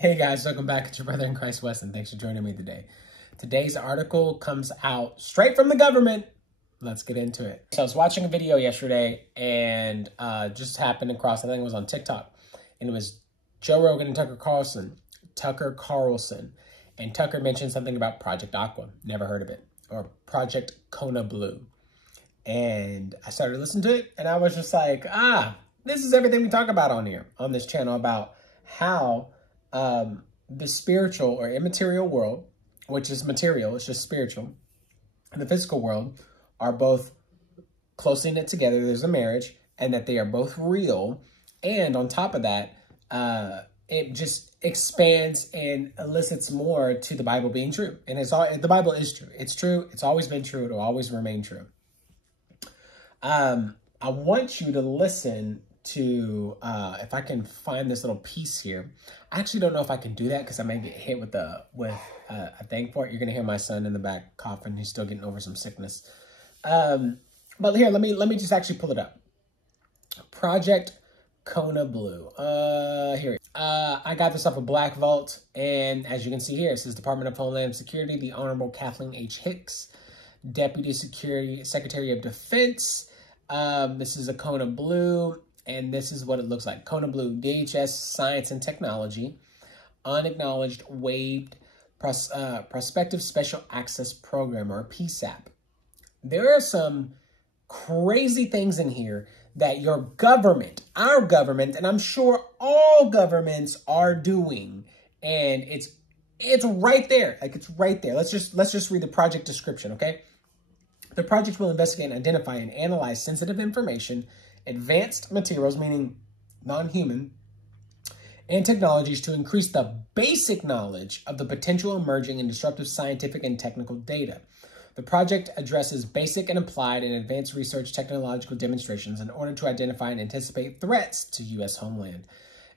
Hey guys, welcome back. It's your brother in Christ, Weston. Thanks for joining me today. Today's article comes out straight from the government. Let's get into it. So I was watching a video yesterday and just happened across, I think it was on TikTok, and it was Joe Rogan and Tucker Carlson. And Tucker mentioned something about Project Aqua. Never heard of it. Or Project Kona Blue. And I started listening to it and I was just like, this is everything we talk about on here, on this channel, about how the spiritual or immaterial world, which is material, it's just spiritual, and the physical world are both closely knit together. There's a marriage, and that they are both real. And on top of that, it just expands and elicits more to the Bible being true. And the Bible is true. It's true. It's always been true. It'll always remain true. I want you to listen to, if I can find this little piece here. I actually don't know if I can do that because I may get hit with a thing for it. You're going to hear my son in the back coughing. He's still getting over some sickness. But here, let me just actually pull it up. Project Kona Blue. Here. I got this off of Black Vault, and as you can see here, it says Department of Homeland Security, the Honorable Kathleen H. Hicks, Deputy Secretary of Defense. This is a Kona Blue, and this is what it looks like. Kona Blue, DHS Science and Technology, Unacknowledged Waived Prospective Special Access Program, or PSAP. There are some crazy things in here that your government, our government, and I'm sure all governments are doing, and it's right there. Like, it's right there. Let's just read the project description, okay? The project will investigate and identify and analyze sensitive information, advanced materials, meaning non-human, and technologies to increase the basic knowledge of the potential emerging and disruptive scientific and technical data. The project addresses basic and applied and advanced research technological demonstrations in order to identify and anticipate threats to U.S. homeland.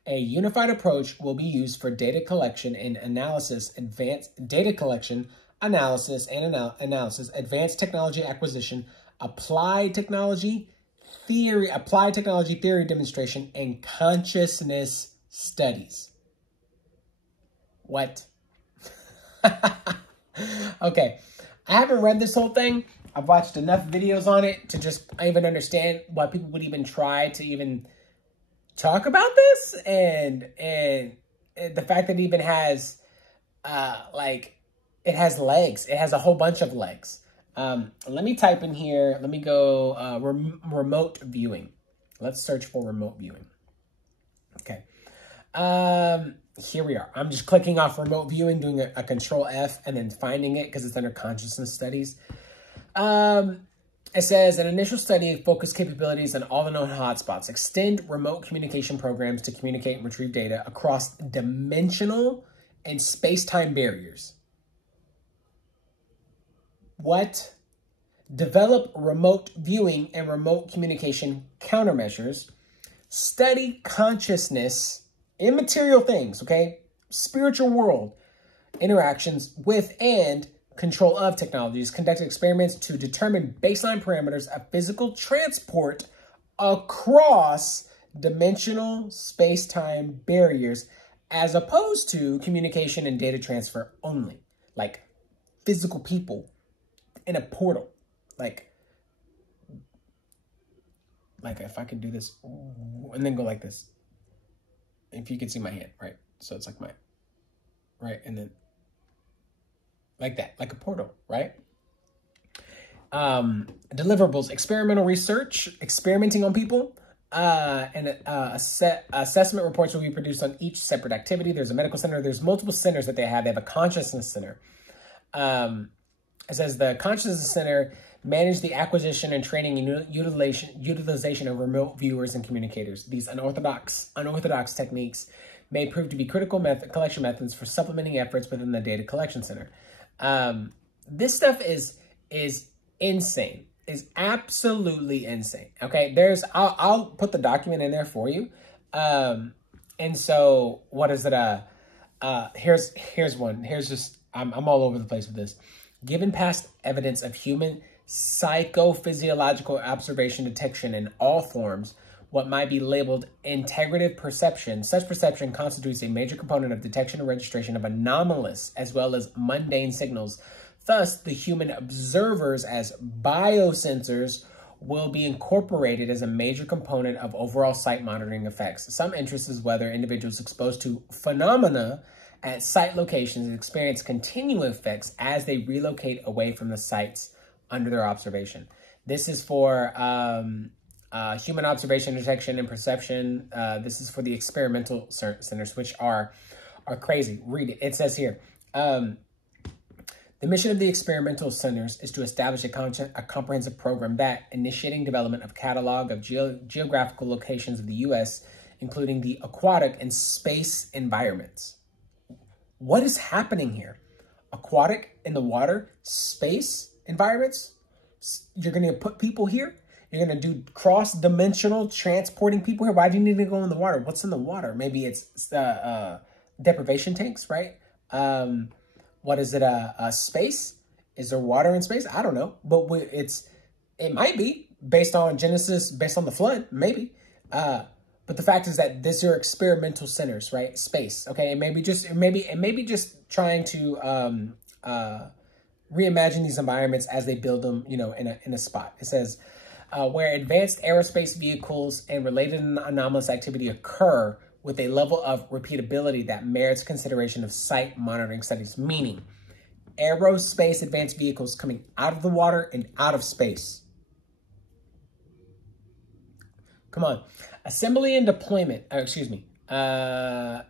A unified approach will be used for data collection and analysis, advanced technology acquisition, applied technology theory demonstration, and consciousness studies. What? Okay. I haven't read this whole thing. I've watched enough videos on it to just even understand why people would even try to even talk about this, and the fact that it even has it has legs. It has a whole bunch of legs. Let me type in here. Let me go remote viewing. Let's search for remote viewing. Okay. Here we are. I'm just clicking off remote viewing, doing a control F, and then finding it because it's under consciousness studies. It says an initial study of focused capabilities on all the known hotspots, extend remote communication programs to communicate and retrieve data across dimensional and space-time barriers. What? Develop remote viewing and remote communication countermeasures. Study consciousness, immaterial things, okay? Spiritual world interactions with and control of technologies. Conduct experiments to determine baseline parameters of physical transport across dimensional space-time barriers, as opposed to communication and data transfer only, like physical people in a portal. Like if I could do this and then go like this. If you can see my hand, right? So it's like right? And then like that, like a portal, right? Deliverables, experimental research, experimenting on people, and assessment reports will be produced on each separate activity. There's a medical center. There's multiple centers that they have. They have a consciousness center. It says the consciousness center manage the acquisition and training and utilization of remote viewers and communicators. These unorthodox techniques may prove to be critical collection methods for supplementing efforts within the data collection center. This stuff is insane. Is absolutely insane. Okay, I'll put the document in there for you. And so what is it? Here's one. Here's just I'm all over the place with this. Given past evidence of human psychophysiological observation detection in all forms, what might be labeled integrative perception. Such perception constitutes a major component of detection and registration of anomalous as well as mundane signals. Thus, the human observers as biosensors will be incorporated as a major component of overall site monitoring effects. Some interest is whether individuals exposed to phenomena at site locations experience continuing effects as they relocate away from the sites under their observation. This is for human observation, detection, and perception. This is for the experimental centers, which are crazy. Read it. It says here, the mission of the experimental centers is to establish a comprehensive program that, initiating development of catalog of geographical locations of the U.S., including the aquatic and space environments. What is happening here? Aquatic, in the water, space environments? You're going to put people here? You're going to do cross-dimensional transporting people here? Why do you need to go in the water? What's in the water? Maybe it's deprivation tanks, right? What is it? Space? Is there water in space? I don't know. But it might be based on Genesis, based on the flood, maybe. But the fact is that these are experimental centers, right? Space, okay? And maybe just trying to reimagine these environments as they build them, you know, in a spot. It says, where advanced aerospace vehicles and related anomalous activity occur with a level of repeatability that merits consideration of site monitoring studies, meaning aerospace advanced vehicles coming out of the water and out of space. Come on. Assembly and deployment, assembly and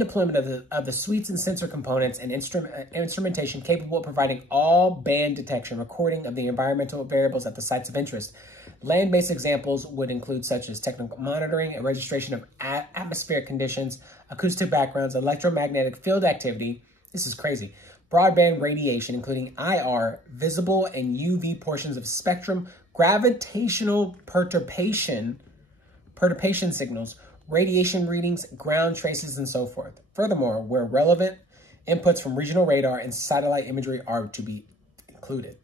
deployment of the suites and sensor components and instrumentation capable of providing all band detection, recording of the environmental variables at the sites of interest. Land-based examples would include such as technical monitoring and registration of atmospheric conditions, acoustic backgrounds, electromagnetic field activity. This is crazy. Broadband radiation, including IR, visible and UV portions of spectrum, gravitational perturbation signals, radiation readings, ground traces, and so forth. Furthermore, where relevant, inputs from regional radar and satellite imagery are to be included.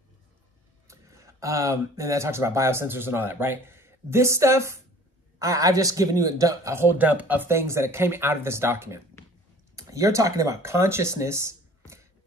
And that talks about biosensors and all that, right? This stuff, I've just given you a whole dump of things that came out of this document. You're talking about consciousness,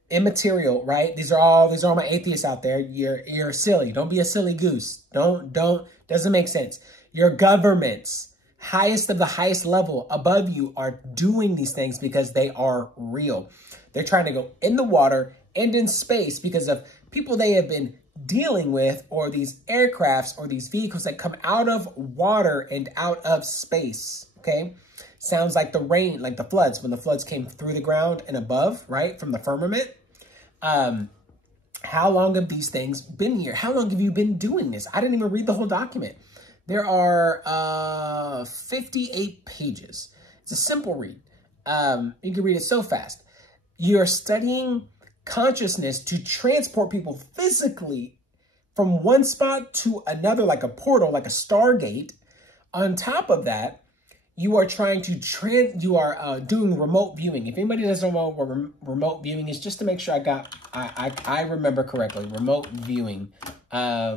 immaterial, right? These are all my atheists out there. You're silly. Don't be a silly goose. Doesn't make sense. Your governments, highest of the highest level above you, are doing these things because they are real. They're trying to go in the water and in space because of people they have been dealing with, or these aircrafts or these vehicles that come out of water and out of space, okay? Sounds like the rain, like the floods, when the floods came through the ground and above, right, from the firmament. How long have these things been here? How long have you been doing this? I didn't even read the whole document. There are 58 pages. It's a simple read. You can read it so fast. You're studying consciousness to transport people physically from one spot to another, like a portal, like a Stargate. On top of that, you are trying to doing remote viewing. If anybody doesn't know what remote viewing is, just to make sure I remember correctly, remote viewing. Yeah,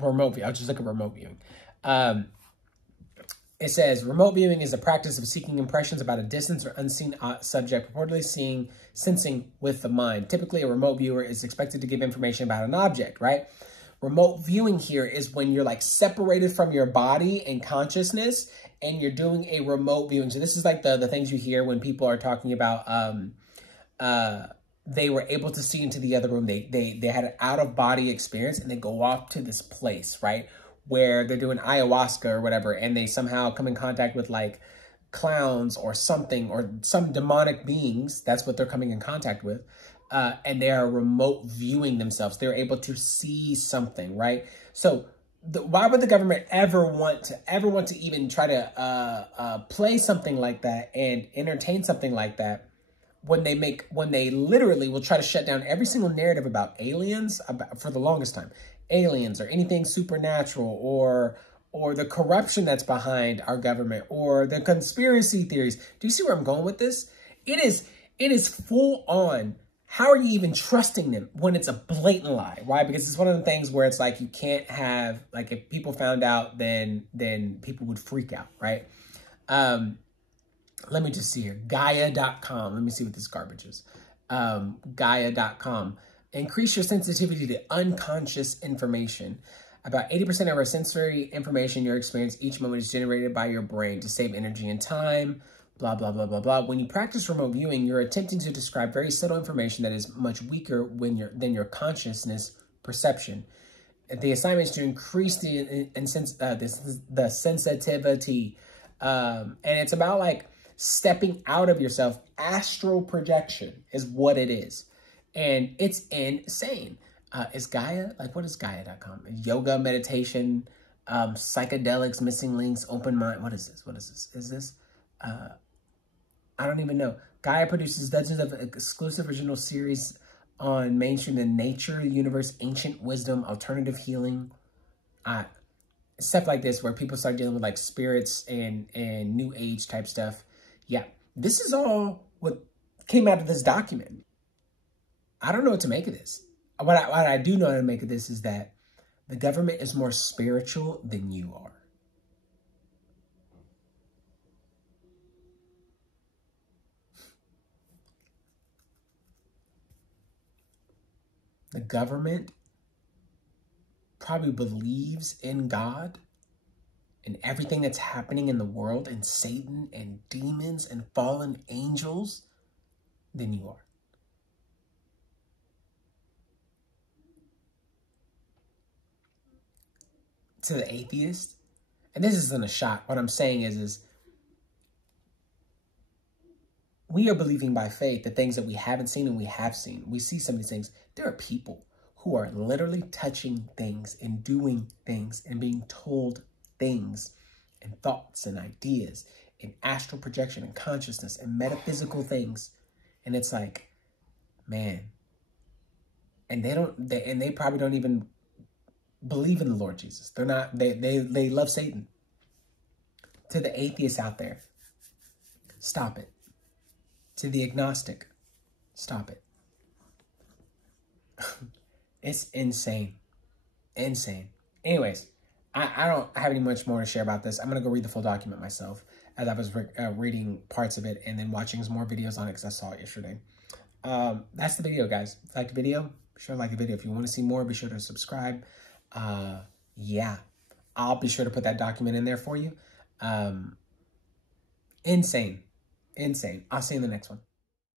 remote viewing. I'll just look at remote viewing. It says, remote viewing is a practice of seeking impressions about a distant or unseen subject, reportedly sensing with the mind. Typically, a remote viewer is expected to give information about an object, right? Remote viewing here is when you're like separated from your body and consciousness and you're doing a remote viewing. So this is like the things you hear when people are talking about they were able to see into the other room. They had an out-of-body experience and they go off to this place, right, where they're doing ayahuasca or whatever, and they somehow come in contact with like clowns or something, or some demonic beings. That's what they're coming in contact with. And they are remote viewing themselves. They're able to see something, right? So why would the government ever want to even try to play something like that and entertain something like that when they literally will try to shut down every single narrative about aliens for the longest time? Aliens or anything supernatural, or the corruption that's behind our government, or the conspiracy theories. Do you see where I'm going with this? It is full on how are you even trusting them when it's a blatant lie? Why? Because it's one of the things where it's like you can't have, like, if people found out, then people would freak out, right? Let me just see here. Gaia.com. Let me see what this garbage is. Gaia.com. Increase your sensitivity to unconscious information. About 80% of our sensory information your experience each moment is generated by your brain to save energy and time, blah, blah, blah, blah, blah. When you practice remote viewing, you're attempting to describe very subtle information that is much weaker than your consciousness perception. The assignment is to increase the sensitivity. And it's about like stepping out of yourself. Astral projection is what it is. And it's insane. Is Gaia, like, what is Gaia.com? Yoga, meditation, psychedelics, missing links, open mind. What is this? What is this? Is this? I don't even know. Gaia produces dozens of exclusive original series on mainstream and nature, universe, ancient wisdom, alternative healing, stuff like this, where people start dealing with like spirits and new age type stuff. Yeah, this is all what came out of this document. I don't know what to make of this. What I do know how to make of this is that the government is more spiritual than you are. The government probably believes in God and everything that's happening in the world and Satan and demons and fallen angels than you are. To the atheist, and this isn't a shot, what I'm saying is we are believing by faith the things that we haven't seen and we have seen. We see some of these things. There are people who are literally touching things and doing things and being told things and thoughts and ideas and astral projection and consciousness and metaphysical things. And it's like, man, and they probably don't even believe in the Lord Jesus. They're not, they love Satan. To the atheists out there, stop it. To the agnostic, stop it. It's insane. Insane. Anyways, I don't have any much more to share about this. I'm going to go read the full document myself, as I was reading parts of it and then watching some more videos on it because I saw it yesterday. That's the video, guys. If you like the video, be sure to like the video. If you want to see more, be sure to subscribe. Yeah, I'll be sure to put that document in there for you. Insane. I'll see you in the next one.